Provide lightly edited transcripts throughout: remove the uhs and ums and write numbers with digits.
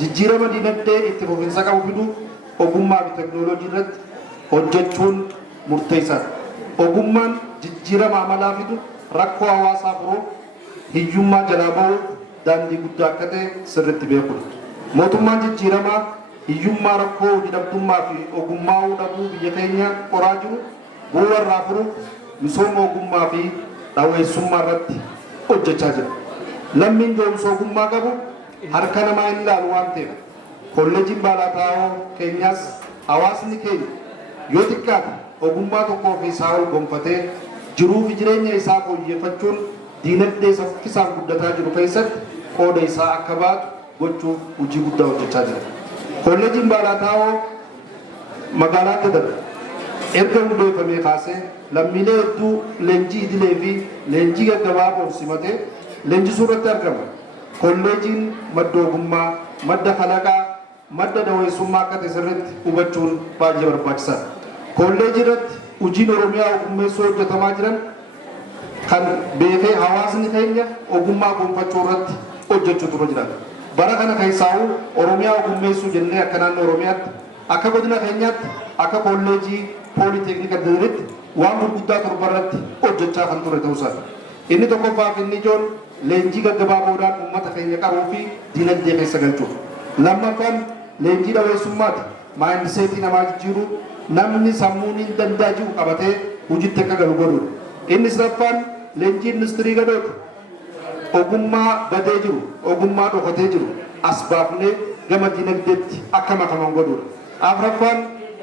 jijjiirama dinagdee itti fufinsa qabu fidu ogummaa fi teknooloojii irratti hojjechuun murteessaadha. Ogummaan jijjiirama amalaa fidu rakkoo hawaasaa furuuf hiyyummaa jalaa bahuuf daandii guddaa akka ta'e sirriitti beekudha. Mootummaan jijjiiramaa hiyyummaa rakkoo hojii dhabdummaa fi ogummaa dhabuu biyya keenya qoraa jiru bu'uura irraa furuuf misooma ogummaa fi dhaweessummaa irratti hojjechaa jira. Lammiin ga'umsa ogummaa qabu harka namaa hin ilaalu waan ta'eef kolleejiin Baalaataawoo keenyaas hawaasni keenya yoo xiqqaate ogummaa tokkoo fi isaa ol gonfatee jiruu fi jireenya isaa fooyyeffachuun diinagdee saffisaan guddataa jiru keessatti qooda isaa akka baatu gochuuf hojii guddaa hojjechaa jira. Kolleejiin Baalaataawoo magaalaa Dadar erga hundeeffamee kaasee lammiilee hedduu leenjii idilee fi leenjii gaggabaaboo simatee leenjisuu irratti argama. Kolleejiin madda ogummaa, madda kalaqaa, madda daweessummaa akka ta'e sirriitti hubachuun baay'ee barbaachisaadha. Kolleejii irratti hojiin Oromiyaa ogummeessuu hojjetamaa jiran kan beekee hawaasni keenya ogummaa gonfachuu irratti hojjechuutu irra jiraata. Bara kana keessaa'uu Oromiyaa ogummeessuu jennee akka naannoo Oromiyaatti, akka godina keenyaatti, akka kolleejii pooliteeknika Dadaritti waan gurguddaa torba irratti hojjechaa kan ture ta'uusaati. Inni tokkoffaa fi inni ijoon leenjii gaggabaaboodhaan uummata keenya qaruu fi dinagdee keessa galchuuf. Lammaffaan leenjii daweessummaati. Maayindiseetii namaa jijjiiruu namni sammuun hin danda'u qabatee hojiitti akka galu godhuudha. Inni sadaffaan leenjii industirii gadooti. Ogummaa badee jiru, ogummaa dhokatee jiru as baafnee gama dinagdeetti akka makaman godhuudha. Afuraffaan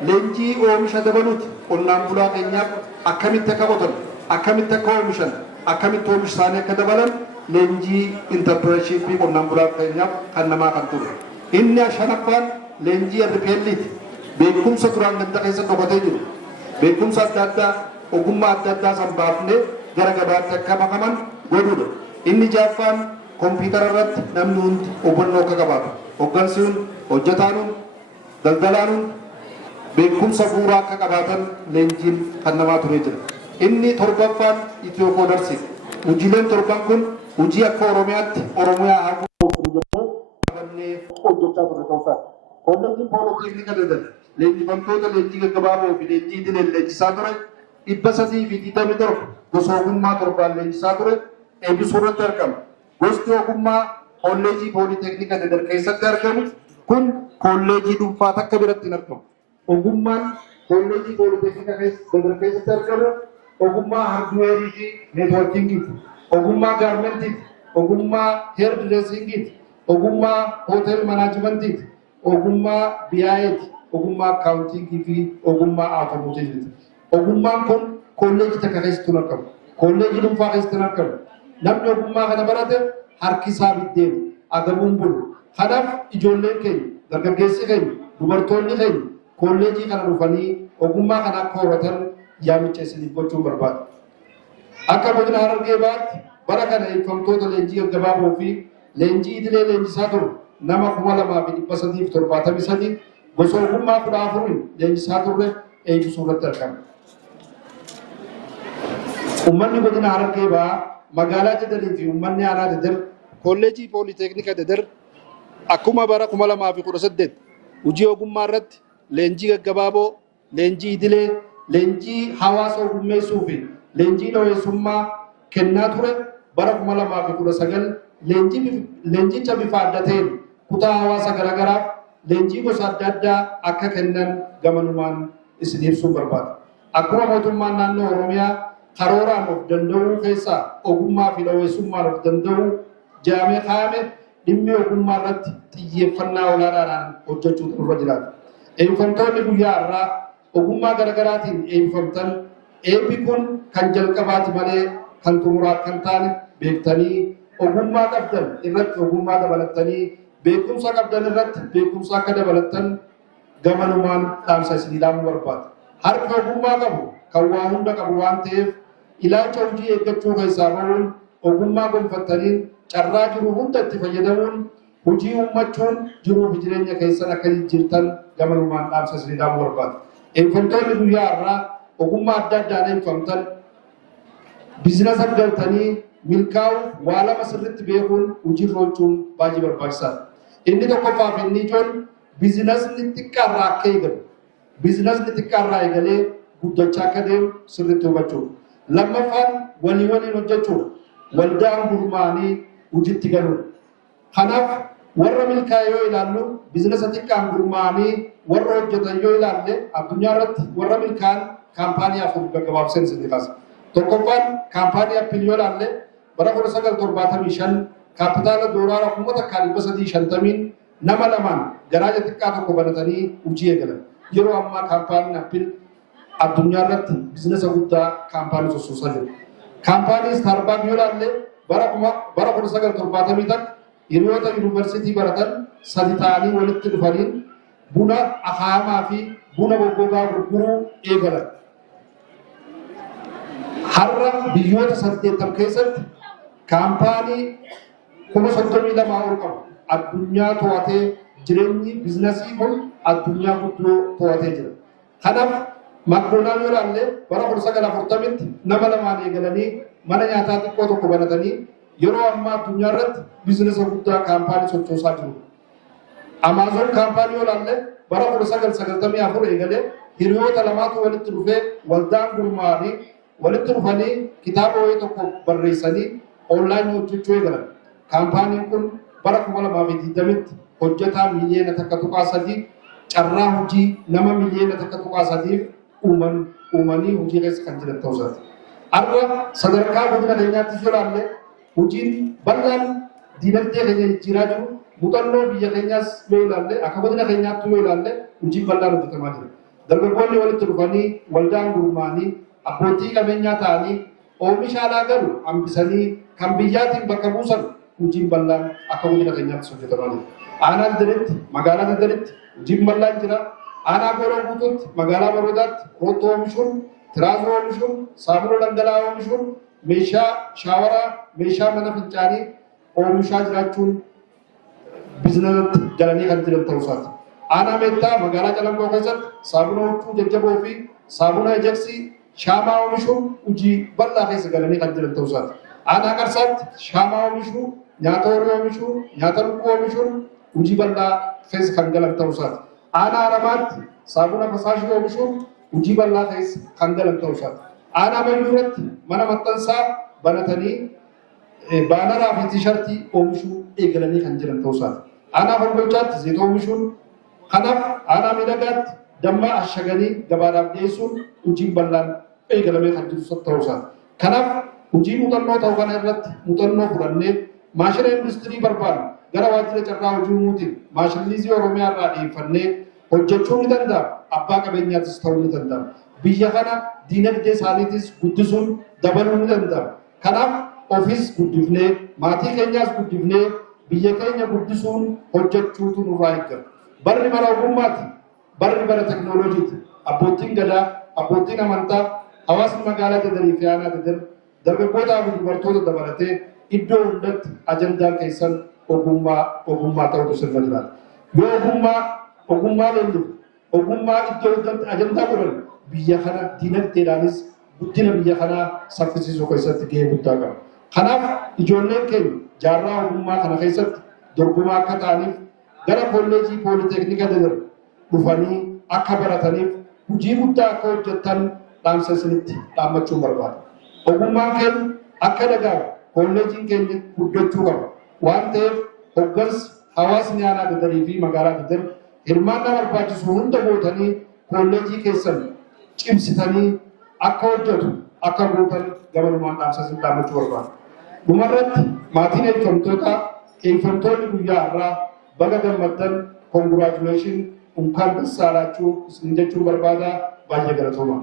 leenjii oomisha dabaluuti. Qonnaan bulaa keenyaaf akkamitti akka qotan, akkamitti akka oomishan, akkamitti oomisha isaanii akka dabalan leenjii intarpireeshiipii qonnaan bulaa keenyaaf kan namaa kan ture. Inni shanaffaan leenjii RPL'ti. Beekumsa duraan ganda keessa dhokatee jiru. Beekumsa adda addaa, ogummaa adda addaa san baafnee gara gabaatti akka makaman godhuudha. Inni jaaffaan kompiitara irratti namni hundi hubannoo akka qabaatu. Hoggansi hundi, hojjetaan hundi, daldalaan hundi beekumsa bu'uuraa akka qabaatan leenjiin kan namaa turee jira. Inni torbaffaan Itiyoo-Koodarsi. Hojiileen torban kun hojii akka Oromiyaatti Oromiyaa haquu hojjechaa ture ta'uusaati. Kolleejiin pooliteeknika Dadar leenjifamtoota leenjii gaggabaaboo fi leenjii idilee leenjisaa ture 327 gosa ogummaa torbaan leenjisaa ture eebbisuu irratti argama. Gosti ogummaa kolleejii pooliteeknika Dadar keessatti argamu kun kolleejii dhuunfaa takka biratti hin argamu. Ogummaan kolleejii pooliteeknika Dadar keessatti argamu ogummaa hardweerii fi neetworkiingiiti, ogummaa gaarmentiiti, ogummaa heer direesingiiti, ogummaa hootel manaajimantiiti, ogummaa BI'ti, ogummaa akkaawuntiingii fi ogummaa aatomootiiviiti. Ogummaan kun kolleejii takka keessatti hin argamu. Kolleejii dhuunfaa keessatti hin argamu. Namni ogummaa kana barate harki isaa biddeenu, agabuun bulu. Kanaaf ijoolleen keenya, dargaggeessi keenya, dubartoonni keenya kolleejii kana dhufanii ogummaa kana akka horatan yaamicha isiniif gochuun barbaada. Akka godina Harargee Bahaatti bara kana eebbifamtoota leenjii gaggabaaboo fi leenjii idilee leenjisaa ture nama 2373 gosa ogummaa 14 leenjisaa turre eebbisuu irratti argama. Uummanni godina Harargee Bahaa magaalaa Dadarii fi uummanni aanaa Dadar kolleejii pooliteeknika Dadar akkuma bara 2018 hojii ogummaa irratti leenjii gaggabaaboo, leenjii idilee, leenjii hawaasa ogummeessuu fi leenjii dhaweessummaa kennaa ture bara 2019 leenjicha bifa adda ta'een kutaa hawaasa garaagaraaf leenjii gosa adda addaa akka kennan gamanumaan isin ibsuun barbaada. Akkuma mootummaan naannoo Oromiyaa karooraan of danda'uu keessaa ogummaa fi dhaweessummaan of danda'uu jaamee kaa'ame dhimmi ogummaa irratti xiyyeeffannaa olaanaadhaan hojjechuutu nurra jiraata. Eebbifamtoonni guyyaa irraa ogummaa garaagaraatiin eebbifamtan eebbi kun kan jalqabaati malee kan xumuraa kan taane beektanii ogummaa qabdan irratti ogummaa dabalatanii beekumsa qabdan irratti beekumsa akka dabalatan gamanumaan dhaamsa isinii dhaamuu barbaada. Harka ogummaa qabu kan waa hunda qabu waan ta'eef ilaalcha hojii eeggachuu keessaa bahuun ogummaa gonfattaniin carraa jiru hunda itti fayyadamuun hojii uummachuun jiruu fi jireenya keessan akka jijjiirtan gamanumaan dhaamsa isinii dhaamuu barbaada. Eebbifamtoonni guyyaa irraa ogummaa adda addaan eebbifamtan biizinasa galtanii milkaa'uuf waa lama sirriitti beekuun hojii oolchuun baay'ee barbaachisaadha. Inni tokkoffaa fi inni ijoon biizinasni xiqqaarraa akka eegalu. Biizinasni xiqqaarraa eegalee guddachaa akka deemu sirriitti hubachuudha. Lammaffaan waliin hojjechuudha. Waldaan gurmaanii hojiitti galuudha. Kanaaf warra milkaa'e yoo ilaallu biizinasa xiqqaan gurmaanii warra hojjetan yoo ilaalle addunyaa irratti warra milkaa'an kaampaanii afur gaggabaabseen isin kaasa. Tokkoffaan kaampaanii Appiil yoo ilaalle bara 1975 kaapitaala doolaara 350,000 nama lamaan garaaja xiqqaa tokko banatanii hojii eegalan. Yeroo ammaa kaampaaniin Appiil addunyaa irratti biizinasa guddaa kaampaanii sossoosaa jiru. Kaampaanii Starbucks yoo ilaalle bara 1970 hiriyoota yuunivarsiitii baratan sadi ta'anii walitti dhufaniin buna akaamaa fi buna goggogaa gurguruu eegalan. Har'a biyyoota 80 keessatti kaampaanii 32,000 ol qabu addunyaa to'atee jireenyi biizinasii kun addunyaa guddoo to'atee jira. Kanaaf McDonald yoo ilaalle bara 1940tti nama lamaan eegalanii mana nyaataa xiqqoo tokko banatanii yeroo ammaa addunyaa irratti biizinasa guddaa kaampaanii sochoosaa jiru. Amazon kaampaanii yoo ilaalle bara 1994 eegalee hiriyoota lamaatu walitti dhufee waldaan gurmaa'anii walitti dhufanii kitaaba wayii tokko barreessanii onlaayinii hojjechuu eegalan. Kaampaaniin kun bara 2020tti hojjetaa miliyoona takka tuqaa sadii carraa hojii nama miliyoona takka tuqaa sadiif uumanii hojii keessa kan jiran ta'uu isaati. Har'a sadarkaa godina keenyaatti yoo ilaalle hojiin bal'aan diinagdee keenya jijjiiraa jiru muuxannoo biyya keenyaas yoo ilaalle akka godina keenyaatti yoo ilaalle hojiin bal'aan hojjetamaa jira. Dargaggoonni walitti dhufanii waldaan gurmaa'anii abbootii qabeenyaa ta'anii oomisha alaa galu hambisanii kan biyyaatiin bakka buusan hojiin bal'aan akka godina keenyaatti hojjetamaa jira. Aanaa Daldalitti magaalaa Daldalitti hojiin bal'aan jira. Aanaa Gooroo Guutuutti magaalaa Baroodaatti roottoo oomishuun, tiraazoo oomishuun, saamunaa dhangala'aa oomishuun, meeshaa shaawaraa, meeshaa mana fincaanii oomishaa jiraachuun biizinasatti galanii kan jiran ta'uu isaati. Aanaa Meettaa magaalaa Calamboo keessatti saamunaa huccuu jajjaboo fi saamunaa ejeksii shaamaa oomishuun hojii bal'aa keessa galanii kan jiran ta'uu isaati. Aanaa Qarsaatti shaamaa oomishuu, nyaata horii oomishuu, nyaata lukkuu oomishuun hojii bal'aa keessa kan galan ta'uu isaati. Aanaa Haramaatti saabuna fasaashii oomishuun hojii bal'aa keessa kan galan ta'uu isaati. Aanaa Mayuuratti mana maxxansaa banatanii baanaraa fi tiishartii oomishuu eegalanii kan jiran ta'uu isaati. Aanaa Fargolchaatti zayita oomishuun, kanaaf aanaa Miidhagaatti damma ashaganii gabaadhaaf dhiyeessuun hojii bal'aan eegalamee kan jiru ta'uu isaati. Kanaaf hojii muuxannoo ta'uu kana irratti muuxannoo fudhannee maashina industirii barbaadu gara waajjira carraa hojii uumuutiin maashiniizii Oromiyaa irraa dhiyeeffannee hojjechuu ni danda'ama. Abbaa qabeenyaatis ta'uu ni danda'ama. Biyya kana diinagdee isaaniitis guddisuun dabaluu ni danda'ama. Kanaaf ofis guddifnee maatii keenyaas guddifnee biyya keenya guddisuun hojjechuutu nurraa eeggama. Barri bara ogummaati. Barri bara teknooloojiiti. Abbootiin gadaa, abbootiin amantaa, hawaasni magaalaa Dadarii fi aanaa Dadar dargaggootaa fi dubartoota dabalatee iddoo hundatti ajandaan keessan ogummaa ta'utu sirna jiraata. Yoo ogummaa lollu ogummaa iddoo hundatti ajandaa godhan biyya kana diinagdeedhaanis guddina biyya kanaa saffisiisuu keessatti gahee guddaa qaba. Kanaaf ijoolleen keenya jaarraa ogummaa kana keessatti dorgomaa akka ta'aniif gara kolleejii pooliteeknika Dadar dhufanii akka barataniif hojii guddaa akka hojjetan dhaamsa isinitti dhaammachuu barbaada. Ogummaan keenya akka dagaagu kolleejiin keenya guddachuu qaba. Waan ta'eef hoggansi hawaasni aanaa Dadarii fi magaalaa Dadar hirmaannaa barbaachisu hunda gootanii kolleejii keessan cimsitanii akka hojjetu akka gootan gabanumaan dhaamsa isin dhaammachuu barbaada. Dhumarratti maatiin eebbifamtoonni guyyaa irraa baga gammaddan koongiraachuleeshin unkaan dassaalaachuu isin jechuu barbaada. Baay'ee galatooma.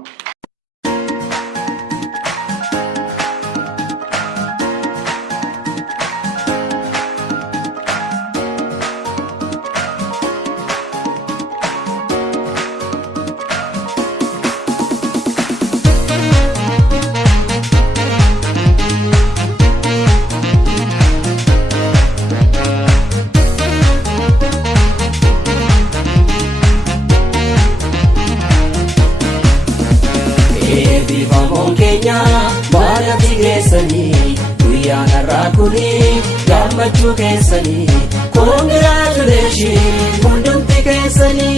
Baada figeessanii ayyaana raakuni gammachuu keessanii congratulations hundumti keessanii